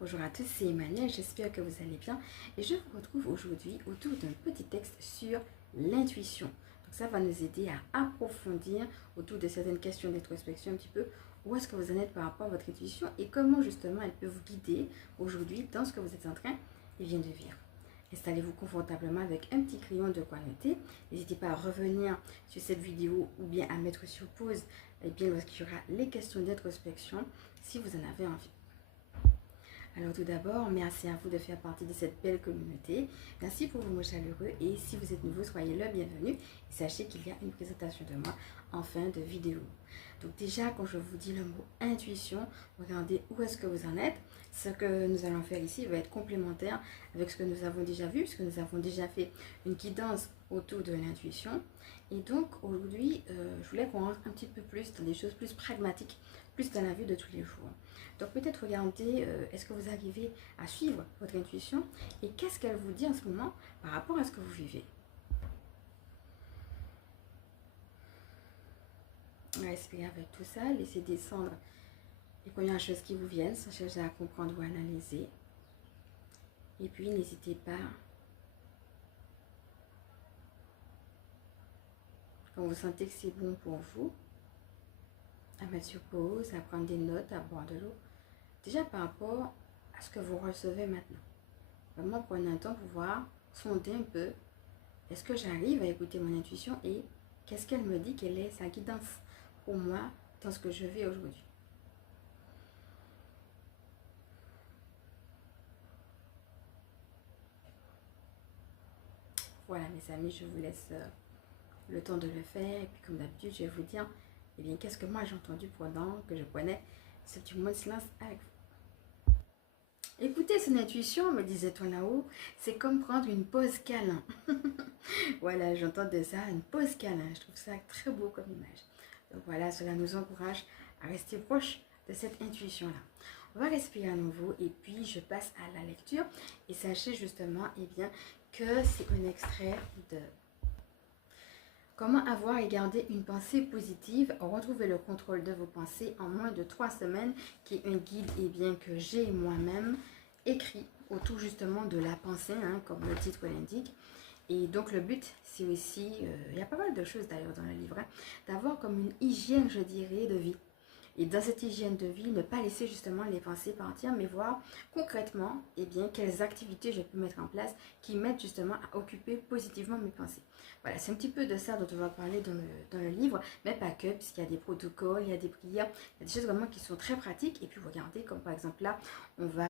Bonjour à tous, c'est Emmanuel, j'espère que vous allez bien et je vous retrouve aujourd'hui autour d'un petit texte sur l'intuition. Donc ça va nous aider à approfondir autour de certaines questions d'introspection un petit peu où est-ce que vous en êtes par rapport à votre intuition et comment justement elle peut vous guider aujourd'hui dans ce que vous êtes en train de vivre. Installez-vous confortablement avec un petit crayon de quoi noter. N'hésitez pas à revenir sur cette vidéo ou bien à mettre sur pause lorsqu'il y aura les questions d'introspection si vous en avez envie. Alors tout d'abord, merci à vous de faire partie de cette belle communauté. Merci pour vos mots chaleureux et si vous êtes nouveau, soyez le bienvenu. Et sachez qu'il y a une présentation de moi en fin de vidéo. Donc déjà, quand je vous dis le mot intuition, regardez où est-ce que vous en êtes. Ce que nous allons faire ici va être complémentaire avec ce que nous avons déjà vu, puisque nous avons déjà fait une guidance autour de l'intuition. Et donc aujourd'hui, je voulais qu'on rentre un petit peu plus dans des choses plus pragmatiques, plus dans la vie de tous les jours. Donc peut-être regardez, est-ce que vous arrivez à suivre votre intuition et qu'est-ce qu'elle vous dit en ce moment par rapport à ce que vous vivez. Respirez avec tout ça, laissez descendre les premières choses qui vous viennent sans chercher à comprendre ou à analyser. Et puis n'hésitez pas, quand vous sentez que c'est bon pour vous, à mettre sur pause, à prendre des notes, à boire de l'eau. Déjà par rapport à ce que vous recevez maintenant. Vraiment prenez un temps pour voir, sonder un peu. Est-ce que j'arrive à écouter mon intuition et qu'est-ce qu'elle me dit, quelle est sa guidance pour moi dans ce que je vis aujourd'hui. Voilà mes amis, je vous laisse le temps de le faire et puis comme d'habitude je vais vous dire qu'est-ce que moi j'ai entendu pendant que je prenais ce petit moment de silence avec vous. Écouter son intuition, me disait-on là-haut, c'est comme prendre une pause câlin. Voilà, j'entends de ça, une pause câlin. Je trouve ça très beau comme image. Donc voilà, cela nous encourage à rester proche de cette intuition-là. On va respirer à nouveau et puis je passe à la lecture. Et sachez justement que c'est un extrait de Comment avoir et garder une pensée positive, retrouver le contrôle de vos pensées en moins de 3 semaines, qui est un guide que j'ai moi-même écrit autour justement de la pensée, comme le titre l'indique. Et donc le but, c'est aussi, il y a pas mal de choses d'ailleurs dans le livre, d'avoir comme une hygiène, je dirais, de vie. Et dans cette hygiène de vie, ne pas laisser justement les pensées partir, mais voir concrètement quelles activités je peux mettre en place qui m'aident justement à occuper positivement mes pensées. Voilà, c'est un petit peu de ça dont on va parler dans le livre, mais pas que, puisqu'il y a des protocoles, il y a des prières, il y a des choses vraiment qui sont très pratiques. Et puis regardez, comme par exemple là, on va